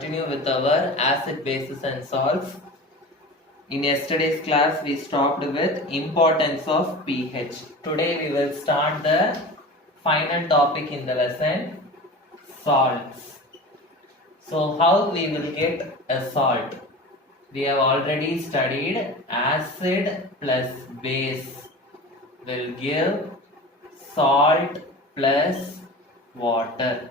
continue with our acid, bases and salts. In yesterday's class we stopped with importance of pH. Today we will start the final topic in the lesson, salts. So how we will get a salt? We have already studied acid plus base will give salt plus water.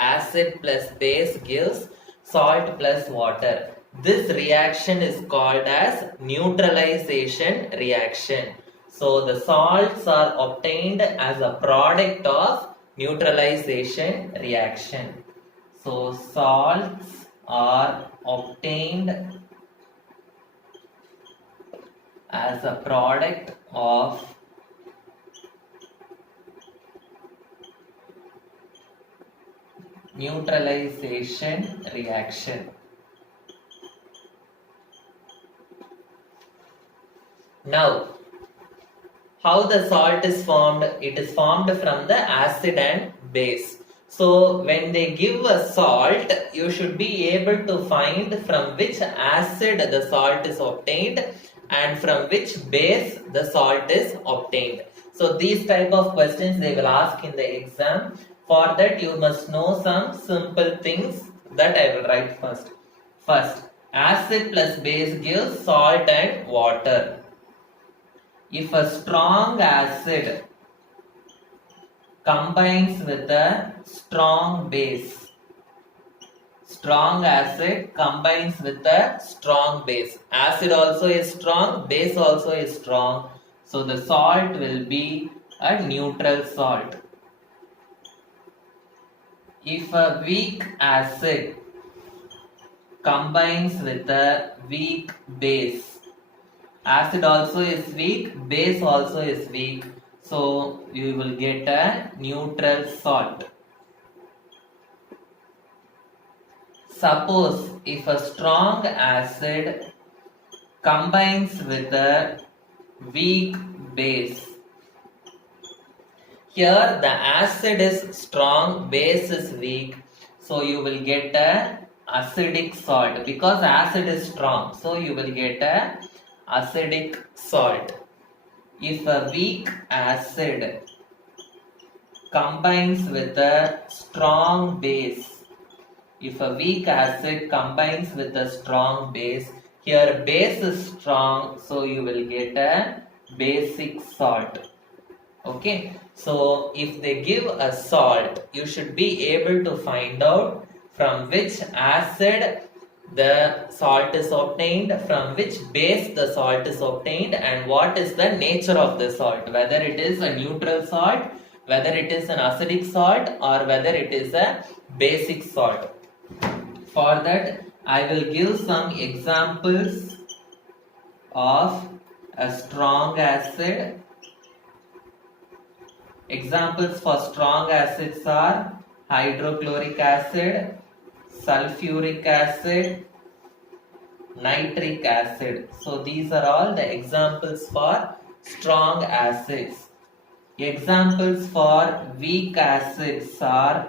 Acid plus base gives salt plus water. This reaction is called as neutralization reaction. So the salts are obtained as a product of neutralization reaction. So salts are obtained as a product of neutralization reaction. Now, how the salt is formed? It is formed from the acid and base. So, when they give a salt, you should be able to find from which acid the salt is obtained and from which base the salt is obtained. So, these type of questions they will ask in the exam. For that, you must know some simple things that I will write first. First, acid plus base gives salt and water. If a strong acid combines with a strong base, strong acid combines with a strong base. Acid also is strong, base also is strong. So the salt will be a neutral salt. If a weak acid combines with a weak base, acid also is weak, base also is weak, so you will get a neutral salt. Suppose if a strong acid combines with a weak base, here the acid is strong, base is weak, so you will get a acidic salt because acid is strong, so you will get a acidic salt. If a weak acid combines with a strong base, if a weak acid combines with a strong base, here base is strong, so you will get a basic salt. Okay, so if they give a salt, you should be able to find out from which acid the salt is obtained, from which base the salt is obtained, and what is the nature of the salt, whether it is a neutral salt, whether it is an acidic salt, or whether it is a basic salt. For that, I will give some examples of a strong acid. Examples for strong acids are hydrochloric acid, sulfuric acid, nitric acid. So these are all the examples for strong acids. Examples for weak acids are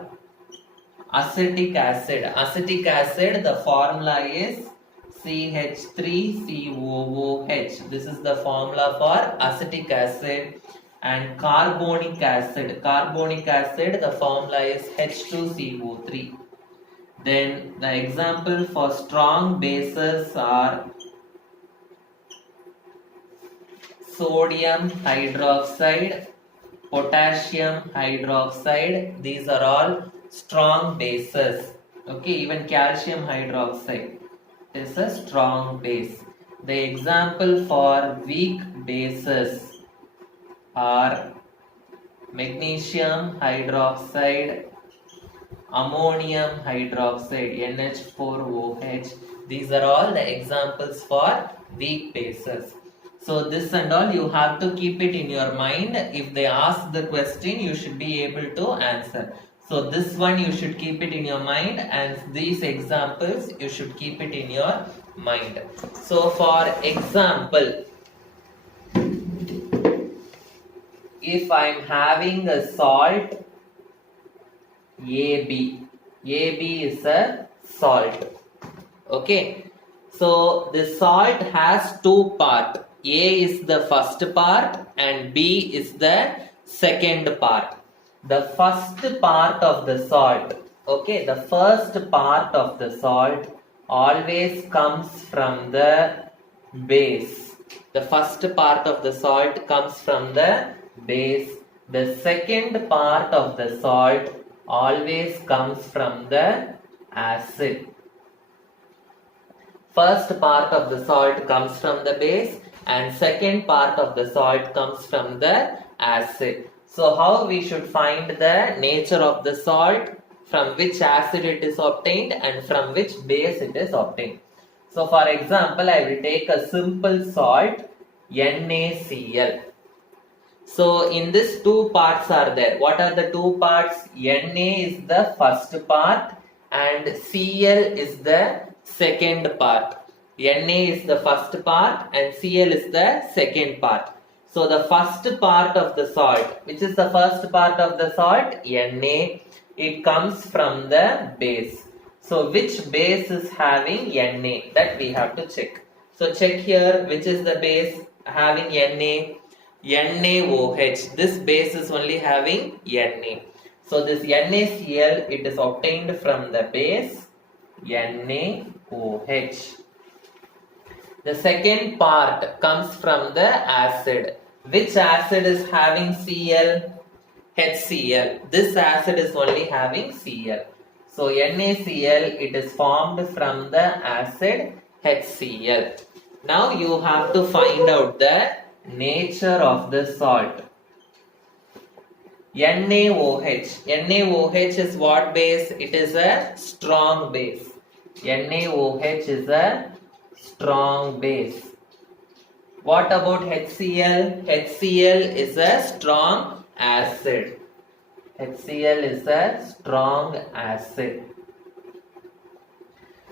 acetic acid. Acetic acid, the formula is CH3COOH. This is the formula for acetic acid. And carbonic acid. Carbonic acid, the formula is H2CO3. Then the example for strong bases are sodium hydroxide, potassium hydroxide. These are all strong bases. Okay, even calcium hydroxide is a strong base. The example for weak bases are magnesium hydroxide, ammonium hydroxide, NH4OH. These are all the examples for weak bases. So this and all you have to keep it in your mind. If they ask the question, you should be able to answer. So this one you should keep it in your mind, and these examples you should keep it in your mind. So for example, if I am having a salt AB, AB is a salt. Okay. So the salt has two parts. A is the first part and B is the second part. The first part of the salt, okay, the first part of the salt always comes from the base. The first part of the salt comes from the base. The second part of the salt always comes from the acid. First part of the salt comes from the base and second part of the salt comes from the acid. So how we should find the nature of the salt, from which acid it is obtained and from which base it is obtained. So for example, I will take a simple salt NaCl. So in this two parts are there. What are the two parts? Na is the first part and Cl is the second part. Na is the first part and Cl is the second part. So the first part of the salt, which is the first part of the salt? Na. It comes from the base. So which base is having Na? That we have to check. So check here, which is the base having Na? NaOH. This base is only having Na. So this NaCl, it is obtained from the base NaOH. The second part comes from the acid. Which acid is having Cl? HCl. This acid is only having Cl. So NaCl, it is formed from the acid HCl. Now you have to find out the nature of the salt. NaOH. NaOH is what base? It is a strong base. NaOH is a strong base. What about HCl? HCl is a strong acid. HCl is a strong acid.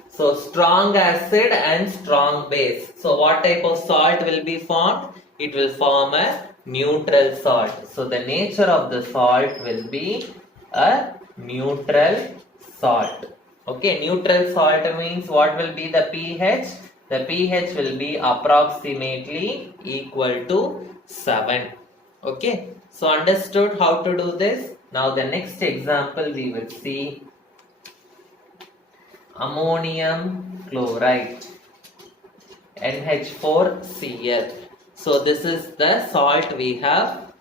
So strong acid and strong base. So what type of salt will be formed? It will form a neutral salt. So the nature of the salt will be a neutral salt. Okay, neutral salt means what will be the pH? The pH will be approximately equal to 7. Okay, so understood how to do this? Now the next example we will see ammonium chloride, NH4Cl. So this is the salt we have,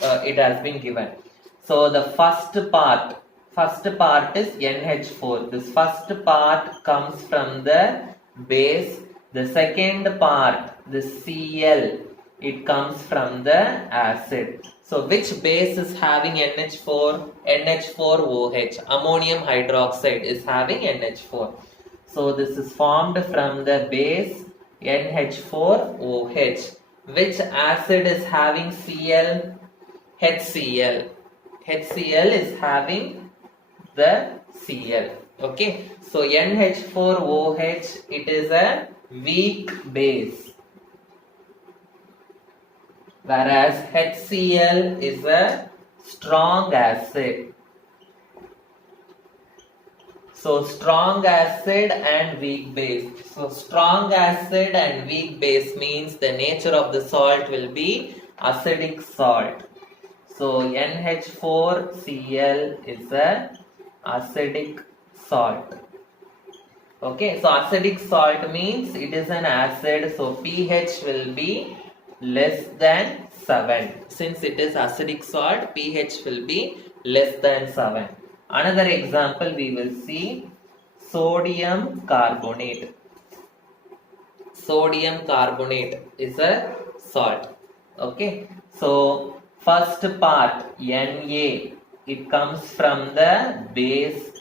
it has been given. So the first part is NH4. This first part comes from the base. The second part, the Cl, it comes from the acid. So which base is having NH4? NH4OH. Ammonium hydroxide is having NH4. So this is formed from the base NH4OH. Which acid is having Cl? HCl. HCl is having the Cl. Okay. So NH4OH, it is a weak base, whereas HCl is a strong acid. So strong acid and weak base. So strong acid and weak base means the nature of the salt will be acidic salt. So NH4Cl is a acidic salt. Okay, so acidic salt means it is an acid, so pH will be less than 7. Since it is acidic salt, pH will be less than 7. Another example we will see sodium carbonate. Sodium carbonate is a salt. Okay, so first part Na, it comes from the base.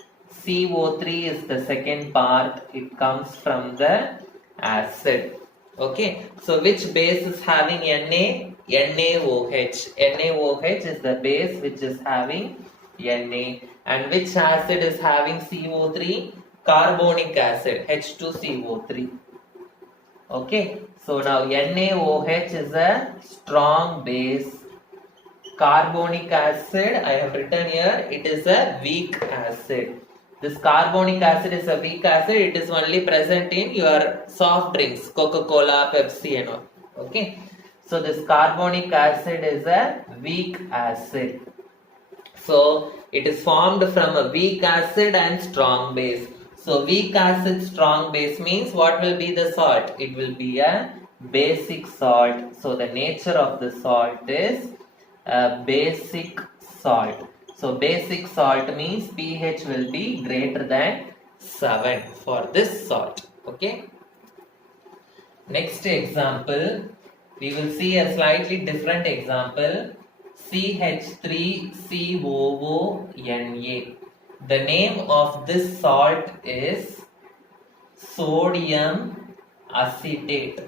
CO3 is the second part, it comes from the acid. Okay, so which base is having Na? NaOH. NaOH is the base which is having Na. And which acid is having CO3? Carbonic acid, H2CO3. Okay, so now NaOH is a strong base Carbonic acid, I have written here, it is a weak acid. This carbonic acid is a weak acid. It is only present in your soft drinks, Coca-Cola, Pepsi and all. Okay. So this carbonic acid is a weak acid. So it is formed from a weak acid and strong base. So weak acid, strong base means what will be the salt? It will be a basic salt. So the nature of the salt is a basic salt. So basic salt means pH will be greater than 7 for this salt. Okay. Next example, we will see a slightly different example. CH3COONA. The name of this salt is sodium acetate.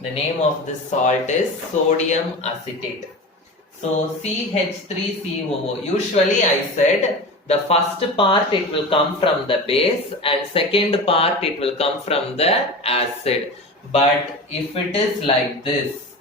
The name of this salt is sodium acetate. So CH3COO. Usually I said the first part it will come from the base and second part it will come from the acid. But if it is like this,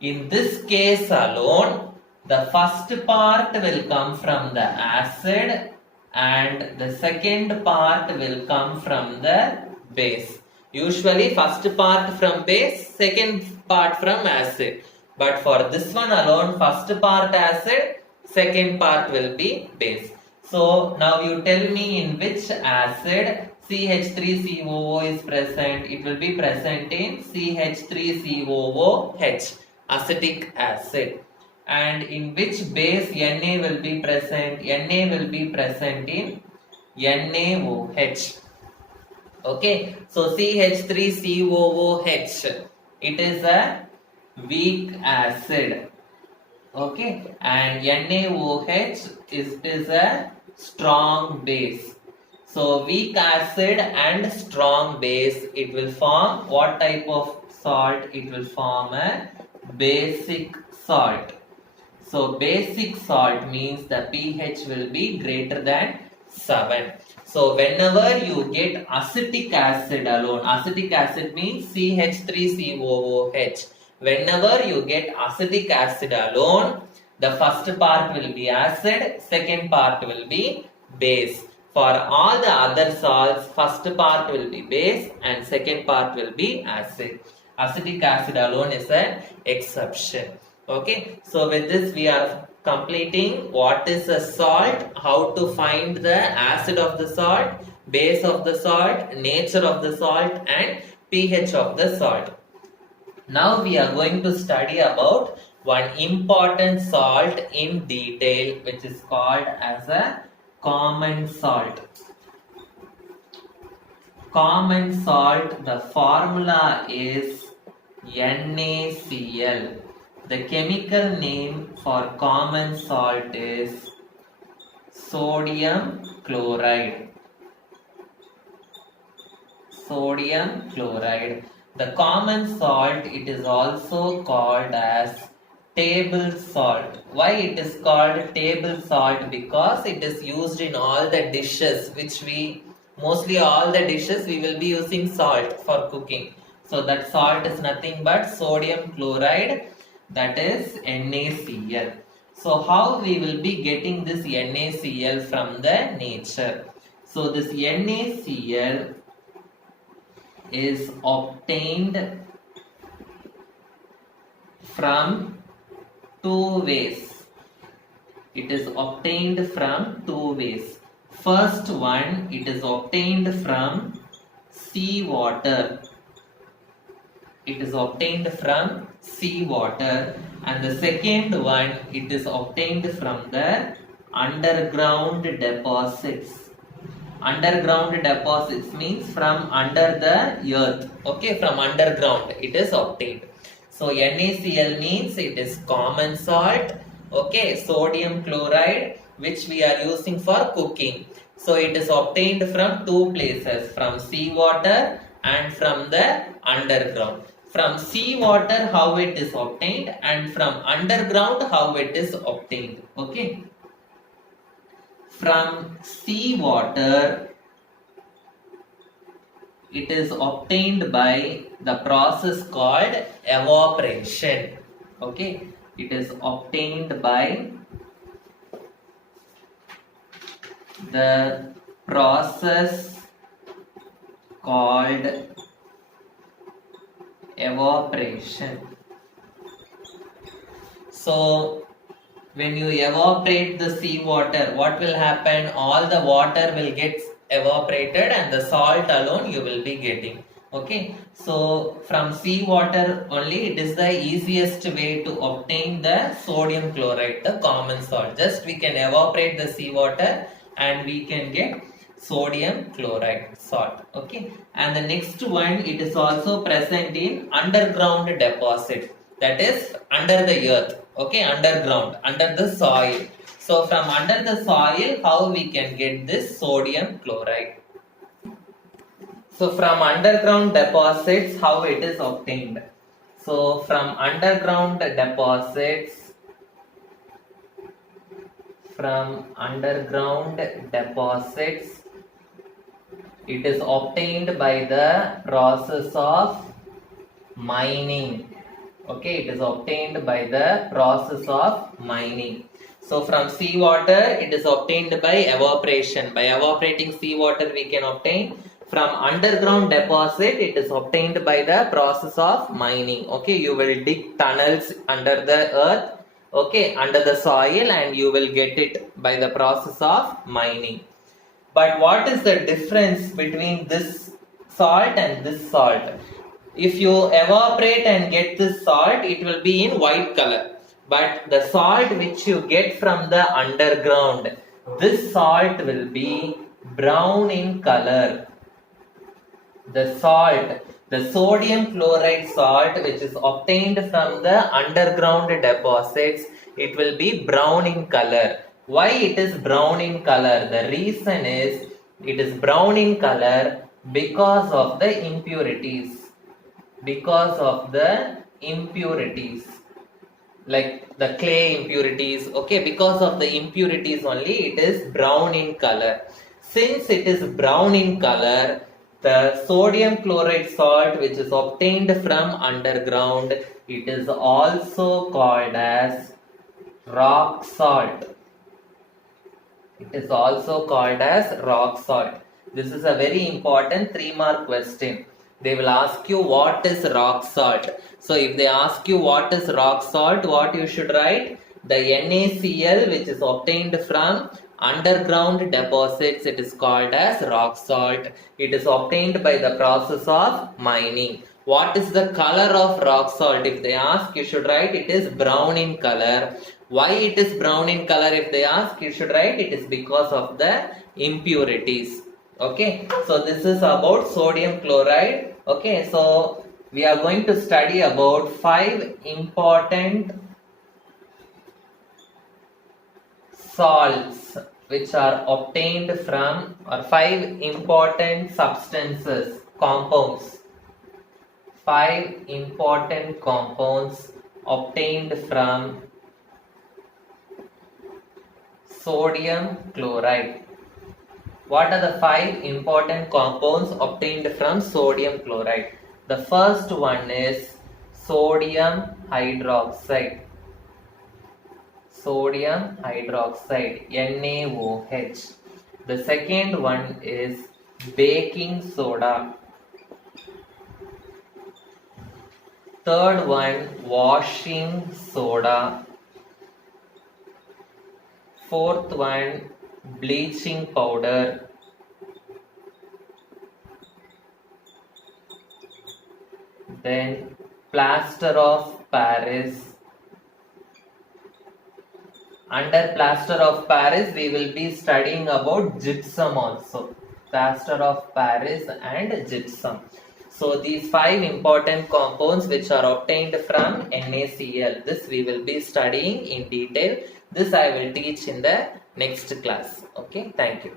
in this case alone, the first part will come from the acid and the second part will come from the base. Usually first part from base, second part from acid. But for this one alone, first part acid, second part will be base. So now you tell me in which acid CH3COO is present. It will be present in CH3COOH, acetic acid. And in which base Na will be present? Na will be present in NaOH. Okay, so CH3COOH, it is a weak acid. Okay, and NaOH is a strong base. So weak acid and strong base, it will form what type of salt? It will form a basic salt. So basic salt means the pH will be greater than 7. So whenever you get acetic acid alone, acetic acid means CH3COOH. Whenever you get acetic acid alone, the first part will be acid, second part will be base. For all the other salts, first part will be base and second part will be acid. Acetic acid alone is an exception. Okay, so with this we are completing what is a salt, how to find the acid of the salt, base of the salt, nature of the salt and pH of the salt. Now we are going to study about one important salt in detail, which is called as a common salt. Common salt, the formula is NaCl. The chemical name for common salt is sodium chloride. Sodium chloride. The common salt, it is also called as table salt. Why it is called table salt? Because it is used in all the dishes which mostly all the dishes we will be using salt for cooking. So that salt is nothing but sodium chloride, that is NaCl. So how we will be getting this NaCl from the nature? So this NaCl is obtained from two ways. It is obtained from two ways. First one, it is obtained from seawater. It is obtained from seawater. And the second one, it is obtained from the underground deposits. Underground deposits means from under the earth. Okay, from underground it is obtained. So NaCl means it is common salt. Okay, sodium chloride which we are using for cooking. So it is obtained from two places, from seawater and from the underground. From seawater how it is obtained and from underground how it is obtained. Okay. From seawater, it is obtained by the process called evaporation. Okay, It is obtained by the process called evaporation. So when you evaporate the seawater, what will happen? All the water will get evaporated and the salt alone you will be getting. Okay, so from seawater only it is the easiest way to obtain the sodium chloride, the common salt. Just we can evaporate the seawater and we can get sodium chloride salt. Okay, and the next one, it is also present in underground deposit, that is under the earth. Okay, underground, under the soil. So from under the soil, how we can get this sodium chloride? So from underground deposits, how it is obtained? So from underground deposits, it is obtained by the process of mining. Okay, it is obtained by the process of mining. So from seawater, it is obtained by evaporation. By evaporating seawater, we can obtain. From underground deposit, it is obtained by the process of mining. Okay, you will dig tunnels under the earth, okay, under the soil, and you will get it by the process of mining. But what is the difference between this salt and this salt? If you evaporate and get this salt, it will be in white color. But the salt which you get from the underground, this salt will be brown in color. The salt, the sodium chloride salt which is obtained from the underground deposits, it will be brown in color. Why it is brown in color? The reason is it is brown in color because of the impurities. Because of the impurities, like the clay impurities. Okay, because of the impurities only it is brown in color. Since it is brown in color, the sodium chloride salt which is obtained from underground, it is also called as rock salt. It is also called as rock salt. This is a very important 3-mark question. They will ask you what is rock salt. So if they ask you what is rock salt, what you should write? The NaCl which is obtained from underground deposits, it is called as rock salt. It is obtained by the process of mining. What is the color of rock salt? If they ask, you should write it is brown in color. Why it is brown in color? If they ask, you should write it is because of the impurities. Okay, so this is about sodium chloride. Okay, so we are going to study about 5 important salts which are obtained from, or 5 important substances, compounds. 5 important compounds obtained from sodium chloride. What are the 5 important compounds obtained from sodium chloride? The first one is sodium hydroxide. Sodium hydroxide, NaOH. The second one is baking soda. Third one, washing soda. Fourth one, bleaching powder. Then plaster of Paris. Under plaster of Paris, we will be studying about gypsum also. Plaster of Paris and gypsum. So these 5 important compounds which are obtained from NaCl, this we will be studying in detail. This I will teach in the next class. Okay, thank you.